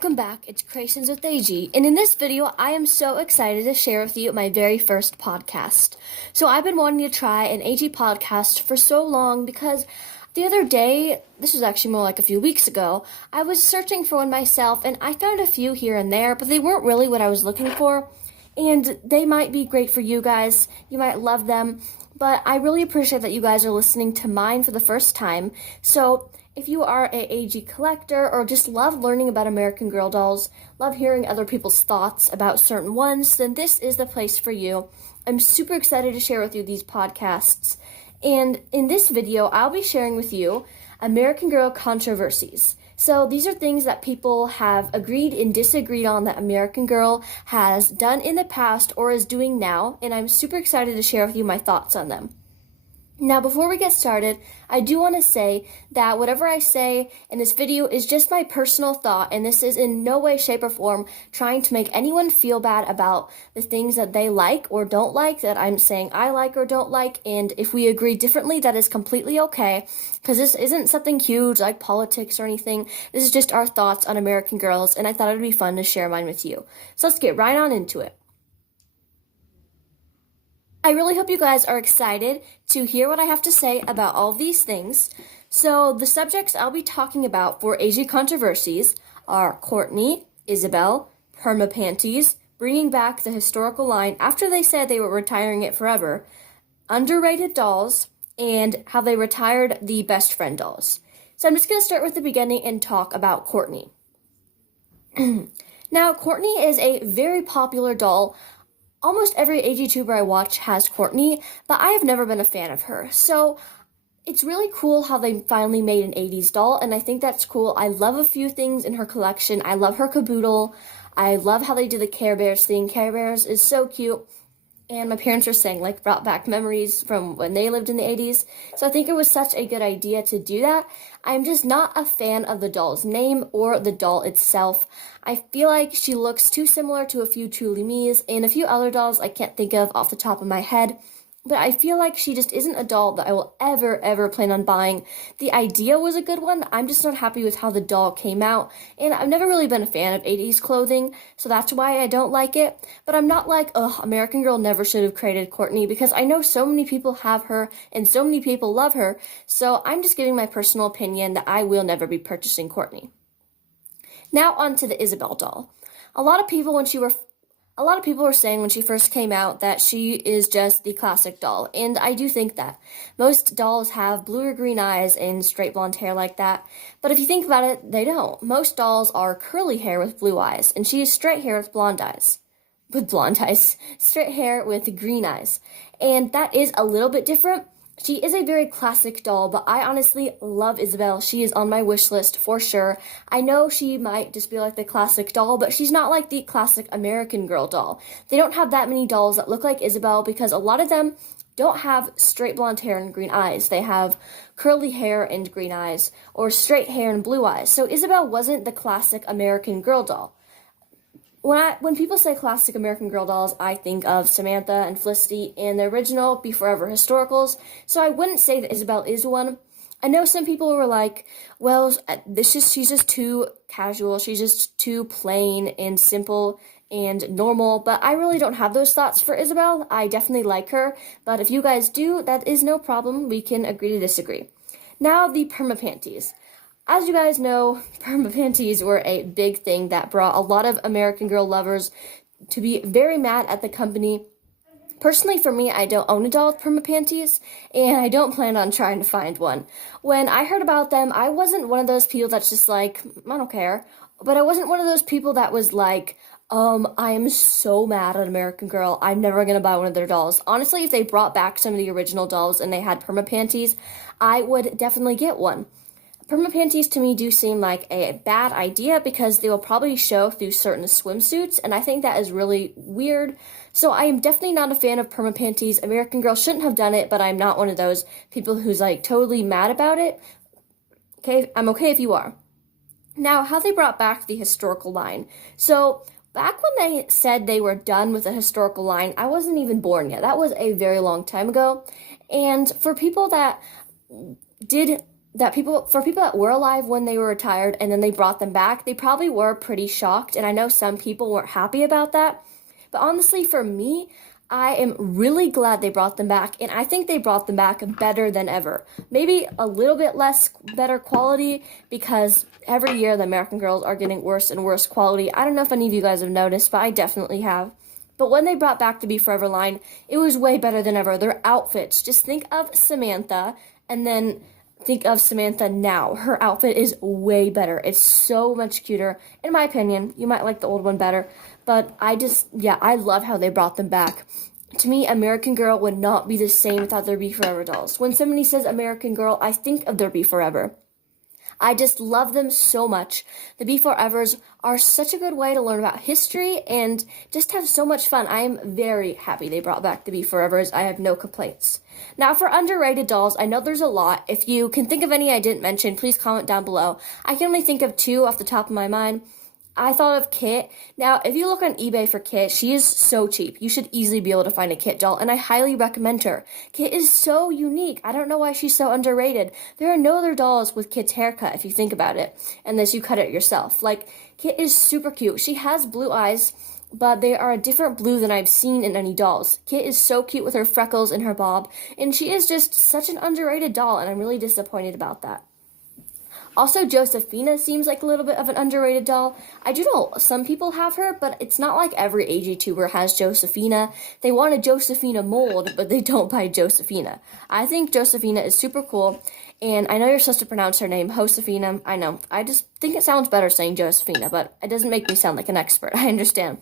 welcome back. It's Creations with AG, and in this video, I am so excited to share with you my very first podcast. So I've been wanting to try an AG podcast for so long because the other day, this was actually more like a few weeks ago, I was searching for one myself, and I found a few here and there, but they weren't really what I was looking for, and they might be great for you guys. You might love them, but I really appreciate that you guys are listening to mine for the first time. So if you are a AG collector or just love learning about American Girl dolls, love hearing other people's thoughts about certain ones, then this is the place for you. I'm super excited to share with you these podcasts. And in this video, I'll be sharing with you American Girl Controversies. So these are things that people have agreed and disagreed on that American Girl has done in the past or is doing now, and I'm super excited to share with you my thoughts on them. Now, before we get started, I do want to say that whatever I say in this video is just my personal thought, and this is in no way, shape, or form trying to make anyone feel bad about the things that they like or don't like that I'm saying I like or don't like, and if we agree differently, that is completely okay, because this isn't something huge like politics or anything. This is just our thoughts on American Girls, and I thought it would be fun to share mine with you. So let's get right on into it. I really hope you guys are excited to hear what I have to say about all of these things. So the subjects I'll be talking about for AG Controversies are Courtney, Isabelle, Pamela Panties, bringing back the historical line after they said they were retiring it forever, underrated dolls, and how they retired the best friend dolls. So I'm just going to start with the beginning and talk about Courtney. Now, Courtney is a very popular doll. Almost every AG tuber I watch has Courtney, but I have never been a fan of her. So it's really cool how they finally made an 80s doll, and I think that's cool. I love a few things in her collection. I love her caboodle. I love how they did the Care Bears thing. Care Bears is so cute. And my parents were saying, like, brought back memories from when they lived in the 80s. So I think it was such a good idea to do that. I'm just not a fan of the doll's name or the doll itself. I feel like she looks too similar to a few Truly Me's and a few other dolls I can't think of off the top of my head. But I feel like she just isn't a doll that I will ever plan on buying. The idea was a good one. I'm just not happy with how the doll came out. And I've never really been a fan of 80s clothing, so that's why I don't like it. But I'm not like, ugh, American Girl never should have created Courtney, because I know so many people have her and so many people love her. So I'm just giving my personal opinion that I will never be purchasing Courtney. Now on to the Isabelle doll. A lot of people were saying when she first came out that she is just the classic doll, and I do think that. Most dolls have blue or green eyes and straight blonde hair like that, but if you think about it, they don't. Most dolls are curly hair with blue eyes, and she is straight hair with blonde eyes. Straight hair with green eyes, and that is a little bit different. She is a very classic doll, but I honestly love Isabelle. She is on my wish list for sure. I know she might just be like the classic doll, but she's not like the classic American Girl doll. They don't have that many dolls that look like Isabelle because a lot of them don't have straight blonde hair and green eyes. They have curly hair and green eyes, or straight hair and blue eyes. So Isabelle wasn't the classic American Girl doll. When people say classic American Girl dolls, I think of Samantha and Felicity and the original Be Forever historicals, so I wouldn't say that Isabelle is one. I know some people were like, well, she's just too casual, she's just too plain and simple and normal, but I really don't have those thoughts for Isabelle. I definitely like her, but if you guys do, that is no problem. We can agree to disagree. Now, the Pamela Panties. As you guys know, Pamela Panties were a big thing that brought a lot of American Girl lovers to be very mad at the company. Personally, for me, I don't own a doll with Pamela Panties, and I don't plan on trying to find one. When I heard about them, I wasn't one of those people that's just like, I don't care. But I wasn't one of those people that was like, I am so mad at American Girl, I'm never gonna buy one of their dolls. Honestly, if they brought back some of the original dolls and they had Pamela Panties, I would definitely get one. Pamela Panties to me do seem like a bad idea because they will probably show through certain swimsuits, and I think that is really weird. So I am definitely not a fan of Pamela Panties. American Girl shouldn't have done it, but I'm not one of those people who's like totally mad about it. Okay, I'm okay if you are. Now, how they brought back the historical line. So back when they said they were done with the historical line, I wasn't even born yet. That was a very long time ago. And for people that that for people that were alive when they were retired and then they brought them back, they probably were pretty shocked, and I know some people weren't happy about that. But honestly, for me, I am really glad they brought them back, and I think they brought them back better than ever. Maybe a little bit less better quality, because every year the American Girls are getting worse and worse quality. I don't know if any of you guys have noticed, but I definitely have. But when they brought back the Be Forever line, it was way better than ever. Their outfits, just think of Samantha, and then think of Samantha now. Her outfit is way better. It's so much cuter, in my opinion. You might like the old one better. But I love how they brought them back. To me, American Girl would not be the same without their Be Forever dolls. When somebody says American Girl, I think of their Be Forever. I just love them so much. The Be Forevers are such a good way to learn about history and just have so much fun. I am very happy they brought back the Be Forevers. I have no complaints. Now, for underrated dolls, I know there's a lot. If you can think of any I didn't mention, please comment down below. I can only think of 2 off the top of my mind. I thought of Kit. Now, if you look on eBay for Kit, she is so cheap. You should easily be able to find a Kit doll, and I highly recommend her. Kit is so unique. I don't know why she's so underrated. There are no other dolls with Kit's haircut, if you think about it, unless you cut it yourself. Like, Kit is super cute. She has blue eyes, but they are a different blue than I've seen in any dolls. Kit is so cute with her freckles and her bob, and she is just such an underrated doll, and I'm really disappointed about that. Also, Josephine seems like a little bit of an underrated doll. I do know some people have her, but it's not like every AG-tuber has Josephine. They want a Josephine mold, but they don't buy Josephine. I think Josephine is super cool, and I know you're supposed to pronounce her name, Josephine. I know. I just think it sounds better saying Josephine, but it doesn't make me sound like an expert. I understand.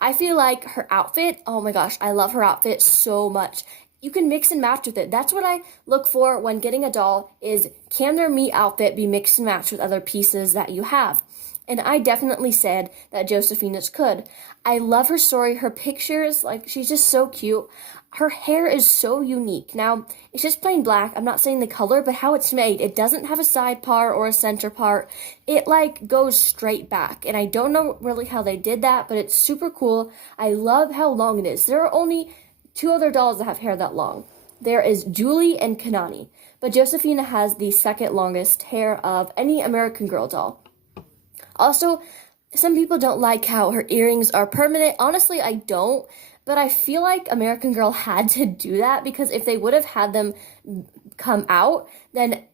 I feel like her outfit, oh my gosh, I love her outfit so much. You can mix and match with it. That's what I look for when getting a doll is, can their meat outfit be mixed and matched with other pieces that you have? And I definitely said that Josephina's could. I love her story, her pictures, like she's just so cute. Her hair is so unique. Now, it's just plain black. I'm not saying the color, but how it's made. It doesn't have a side part or a center part. It like goes straight back. And I don't know really how they did that, but it's super cool. I love how long it is. There are only 2 other dolls that have hair that long. There is Julie and Kanani, but Josephine has the second longest hair of any American Girl doll. Also, some people don't like how her earrings are permanent. Honestly, I don't, but I feel like American Girl had to do that, because if they would have had them come out, then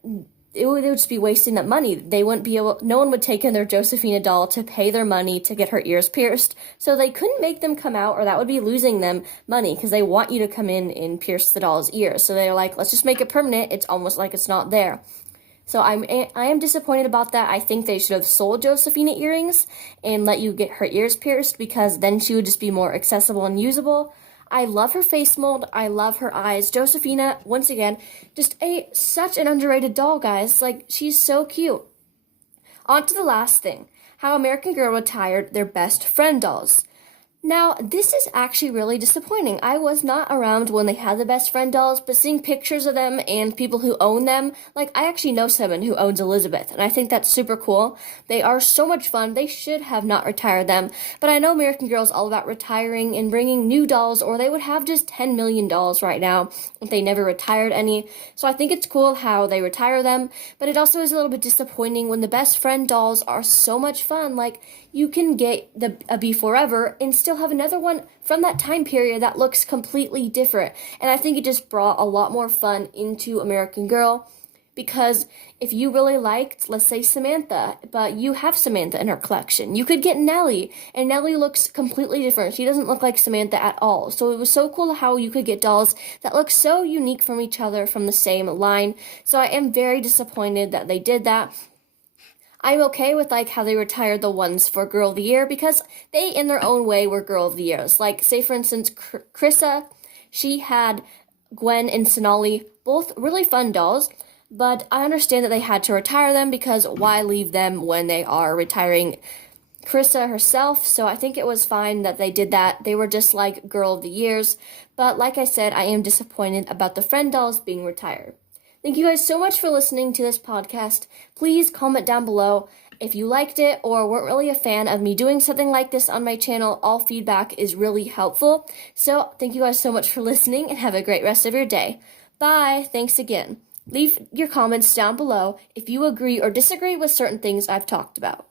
they would just be wasting that money. They wouldn't be able, no one would take in their Josephine doll to pay their money to get her ears pierced. So they couldn't make them come out, or that would be losing them money, because they want you to come in and pierce the doll's ears. So they're like, let's just make it permanent. It's almost like it's not there. So I am disappointed about that. I think they should have sold Josephine earrings and let you get her ears pierced, because then she would just be more accessible and usable. I love her face mold. I love her eyes. Josephine, once again, just such an underrated doll, guys. Like, she's so cute. On to the last thing. How American Girl retired their best friend dolls. Now, this is actually really disappointing. I was not around when they had the best friend dolls, but seeing pictures of them and people who own them, like, I actually know someone who owns Elizabeth, and I think that's super cool. They are so much fun. They should have not retired them, but I know American Girl is all about retiring and bringing new dolls, or they would have just 10 million dolls right now if they never retired any. So I think it's cool how they retire them, but it also is a little bit disappointing when the best friend dolls are so much fun. Like, you can get a Be Forever and still have another one from that time period that looks completely different. And I think it just brought a lot more fun into American Girl, because if you really liked, let's say, Samantha, but you have Samantha in her collection, you could get Nellie, and Nellie looks completely different. She doesn't look like Samantha at all. So it was so cool how you could get dolls that look so unique from each other from the same line. So I am very disappointed that they did that. I'm okay with, like, how they retired the ones for Girl of the Year, because they, in their own way, were Girl of the Years. Like, say, for instance, Krissa, she had Gwen and Sonali, both really fun dolls, but I understand that they had to retire them, because why leave them when they are retiring Krissa herself? So I think it was fine that they did that. They were just like Girl of the Years, but like I said, I am disappointed about the friend dolls being retired. Thank you guys so much for listening to this podcast. Please comment down below if you liked it or weren't really a fan of me doing something like this on my channel. All feedback is really helpful. So thank you guys so much for listening, and have a great rest of your day. Bye. Thanks again. Leave your comments down below if you agree or disagree with certain things I've talked about.